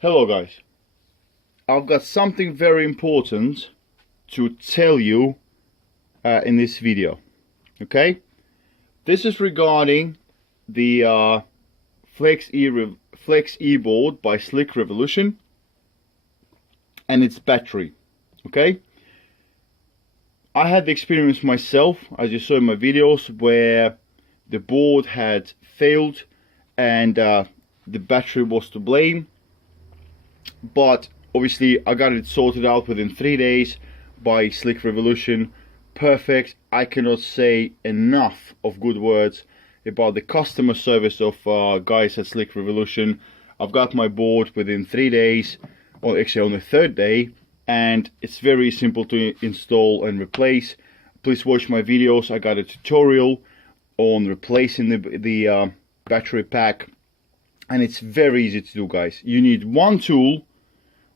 Hello guys, I've got something very important to tell you in this video. Okay, this is regarding the Flex E board by Slick Revolution and its battery. Okay, I had the experience myself, as you saw in my videos, where the board had failed and the battery was to blame. But obviously I got it sorted out within 3 days by Slick Revolution. Perfect. I cannot say enough of good words about the customer service of guys at Slick Revolution. I've got my board within 3 days, or actually on the third day, and it's very simple to install and replace. Please watch my videos. I got a tutorial on replacing the battery pack, and it's very easy to do, guys. You need one tool,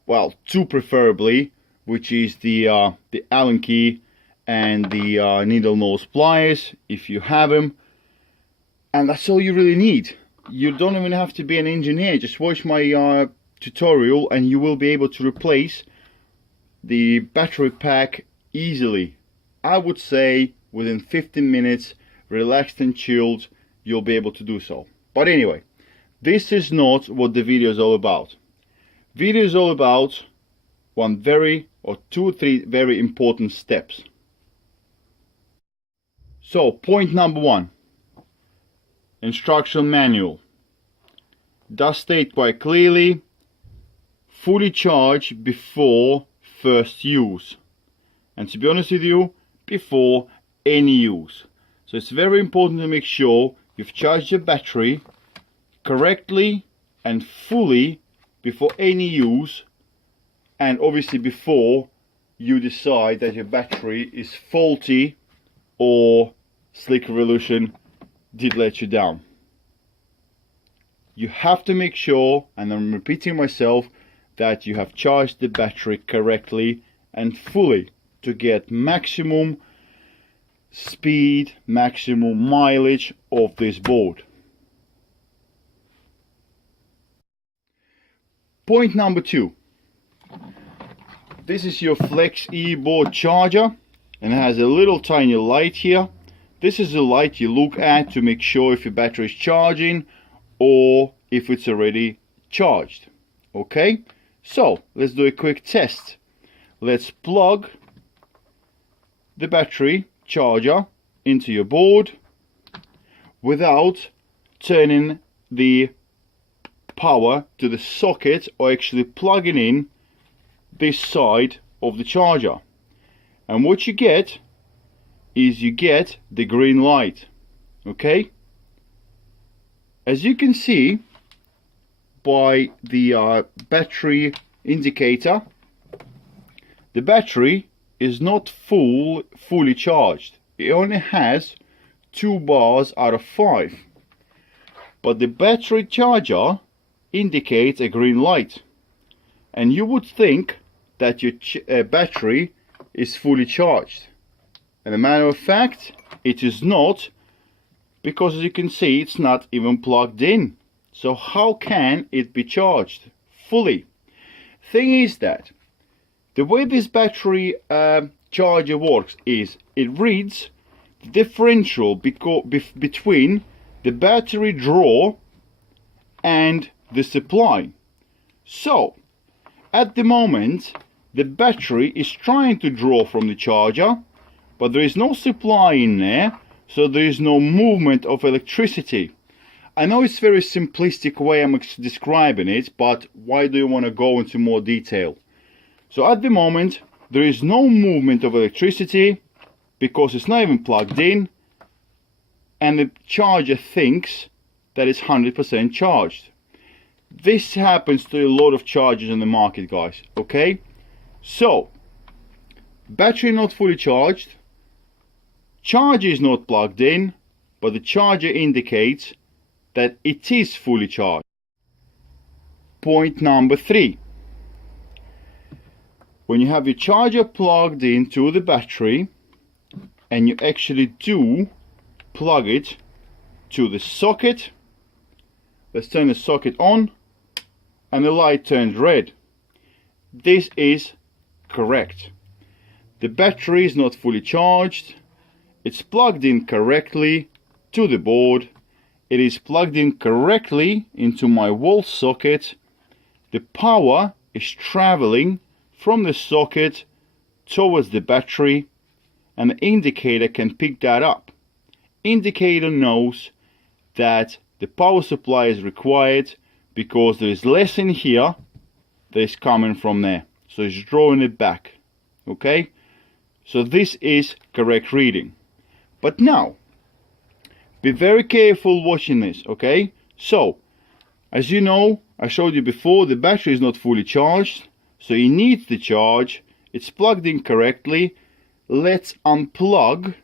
well, two preferably, which is the Allen key and the needle nose pliers, if you have them, and that's all you really need. You don't even have to be an engineer. Just watch my tutorial and you will be able to replace the battery pack easily. I would say within 15 minutes, relaxed and chilled, you'll be able to do so. But anyway, this is not what the video is all about. Video is all about two or three very important steps. So point number one, instruction manual does state quite clearly, fully charge before first use, and to be honest with you, before any use. So it's very important to make sure you've charged your battery correctly and fully before any use, and obviously before you decide that your battery is faulty or Slick Revolution did let you down. You have to make sure, and I'm repeating myself, that you have charged the battery correctly and fully to get maximum speed, maximum mileage of this board. Point number two. This is your Flex E board charger, and it has a little tiny light here. This is the light you look at to make sure if your battery is charging or if it's already charged. Okay, so let's do a quick test. Let's plug the battery charger into your board without turning the power to the socket or actually plugging in this side of the charger. And what you get is you get the green light. Okay, as you can see by the battery indicator, the battery is not fully charged. It only has 2 bars out of 5, but the battery charger indicates a green light, and you would think that your battery is fully charged, and a matter of fact it is not, because as you can see it's not even plugged in. So how can it be charged fully? Thing is that the way this battery charger works is it reads the differential between the battery draw and the supply. So at the moment the battery is trying to draw from the charger, but there is no supply in there, so there is no movement of electricity. I know it's a very simplistic way I'm describing it, but why do you want to go into more detail? So at the moment there is no movement of electricity because it's not even plugged in, and the charger thinks that it's 100% charged. This happens to a lot of chargers in the market, guys. Okay, so battery not fully charged, charger is not plugged in, but the charger indicates that it is fully charged. Point number 3. When you have your charger plugged into the battery and you actually do plug it to the socket, let's turn the socket on and the light turns red. This is correct. The battery is not fully charged. It's plugged in correctly to the board. It is plugged in correctly into my wall socket. The power is traveling from the socket towards the battery, and the indicator can pick that up. Indicator knows that the power supply is required because there is less in here that is coming from there, so it's drawing it back. Okay, so this is correct reading. But now be very careful watching this. Okay, so as you know, I showed you before, the battery is not fully charged, so it needs the charge. It's plugged in correctly. Let's unplug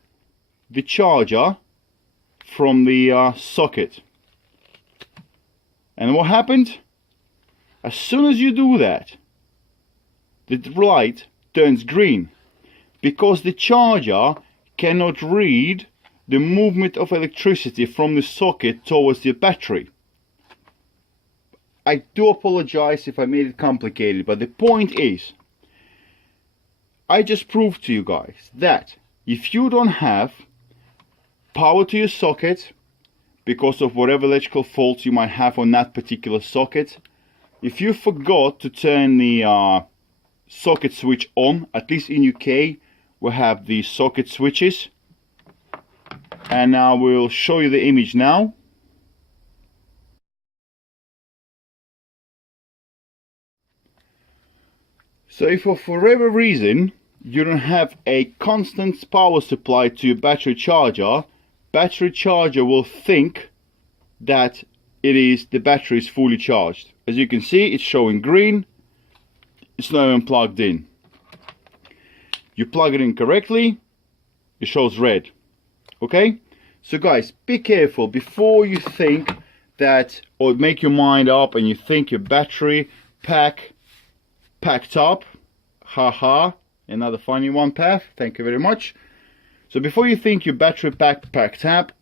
the charger from the socket. And what happened? As soon as you do that, the light turns green because the charger cannot read the movement of electricity from the socket towards the battery. I do apologize if I made it complicated, but the point is, I just proved to you guys that if you don't have power to your socket because of whatever electrical faults you might have on that particular socket, if you forgot to turn the socket switch on, at least in UK we have the socket switches, and I will show you the image now. So if for whatever reason you don't have a constant power supply to your battery charger will think that the battery is fully charged. As you can see, it's showing green. It's not even plugged in. You plug it in correctly, it shows red. Okay, so guys, be careful before you think that, or make your mind up and you think your battery packed up. Haha, another funny one, Path, thank you very much. So before you think your battery packed up,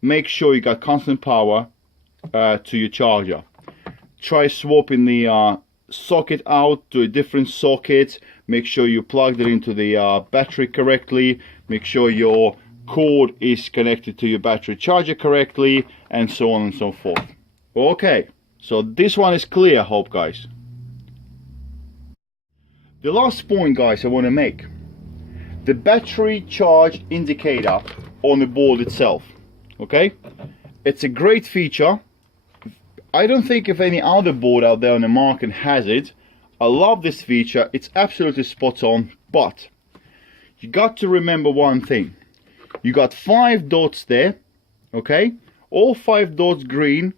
make sure you got constant power to your charger. Try swapping the socket out to a different socket. Make sure you plugged it into the battery correctly. Make sure your cord is connected to your battery charger correctly, and so on and so forth. Okay, so this one is clear, I hope, guys. The last point, guys, I want to make: the battery charge indicator on the board itself. Okay, it's a great feature. I don't think if any other board out there on the market has it. I love this feature, it's absolutely spot on, but you got to remember one thing. You got 5 dots there, okay? All 5 dots green,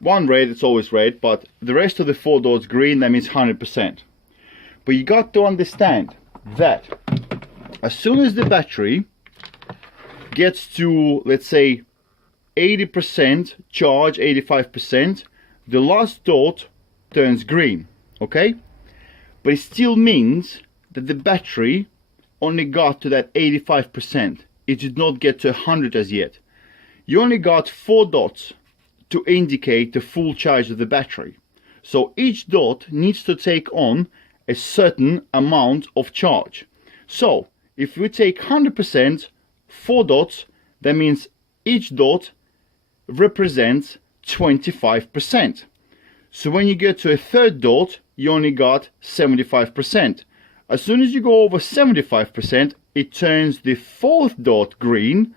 one red, it's always red, but the rest of the 4 dots green, that means 100%. But you got to understand that as soon as the battery gets to, let's say, 80% charge, 85%, the last dot turns green, okay? But it still means that the battery only got to that 85%. It did not get to 100 as yet. You only got 4 dots to indicate the full charge of the battery. So each dot needs to take on a certain amount of charge. So if we take 100%, 4 dots, that means each dot represents 25%. So when you get to a third dot, you only got 75%. As soon as you go over 75%, it turns the 4th dot green,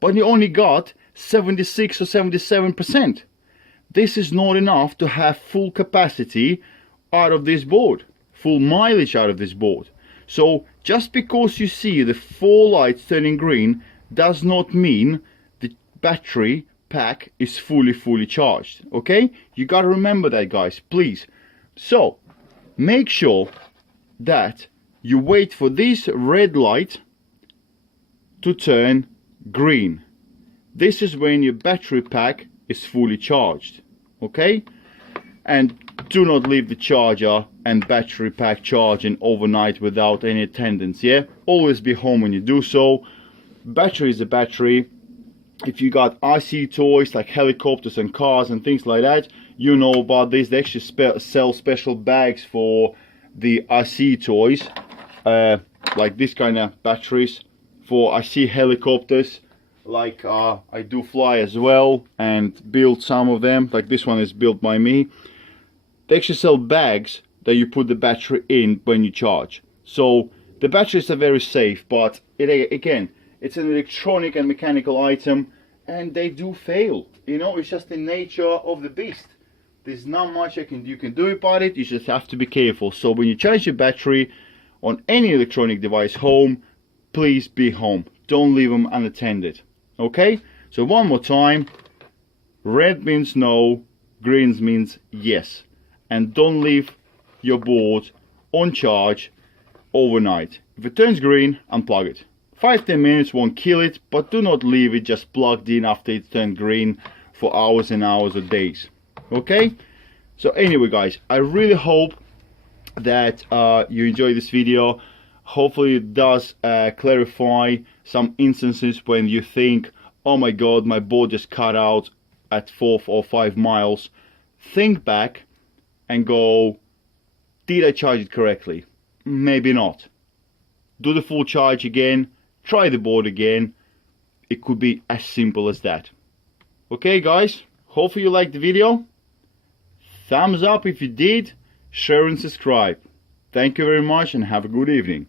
but you only got 76 or 77%. This is not enough to have full capacity out of this board, full mileage out of this board. So just because you see the 4 lights turning green does not mean the battery pack is fully charged. Okay, you got to remember that, guys, please. So make sure that you wait for this red light to turn green. This is when your battery pack is fully charged. Okay, and do not leave the charger and battery pack charging overnight without any attendance. Yeah, always be home when you do so. Battery is a battery. If you got RC toys like helicopters and cars and things like that, you know about this. They actually sell special bags for the RC toys, like this kind of batteries for RC helicopters. Like I do fly as well and build some of them. Like this one is built by me. They actually sell bags that you put the battery in when you charge. So the batteries are very safe, but again, it's an electronic and mechanical item, and they do fail. You know, it's just the nature of the beast. There's not much you can do about it. You just have to be careful. So when you charge your battery on any electronic device home, please be home. Don't leave them unattended. Okay? So one more time. Red means no, green means yes. And don't leave your board on charge overnight. If it turns green, unplug it. 5-10 minutes won't kill it, but do not leave it just plugged in after it turned green for hours and hours or days. Okay? So anyway guys, I really hope that you enjoy this video. Hopefully it does clarify some instances when you think, oh my god, my board just cut out at 4 or 5 miles. Think back and go, did I charge it correctly? Maybe not. Do the full charge again, try the board again. It could be as simple as that. Okay guys, hopefully you liked the video. Thumbs up if you did, share and subscribe. Thank you very much and have a good evening.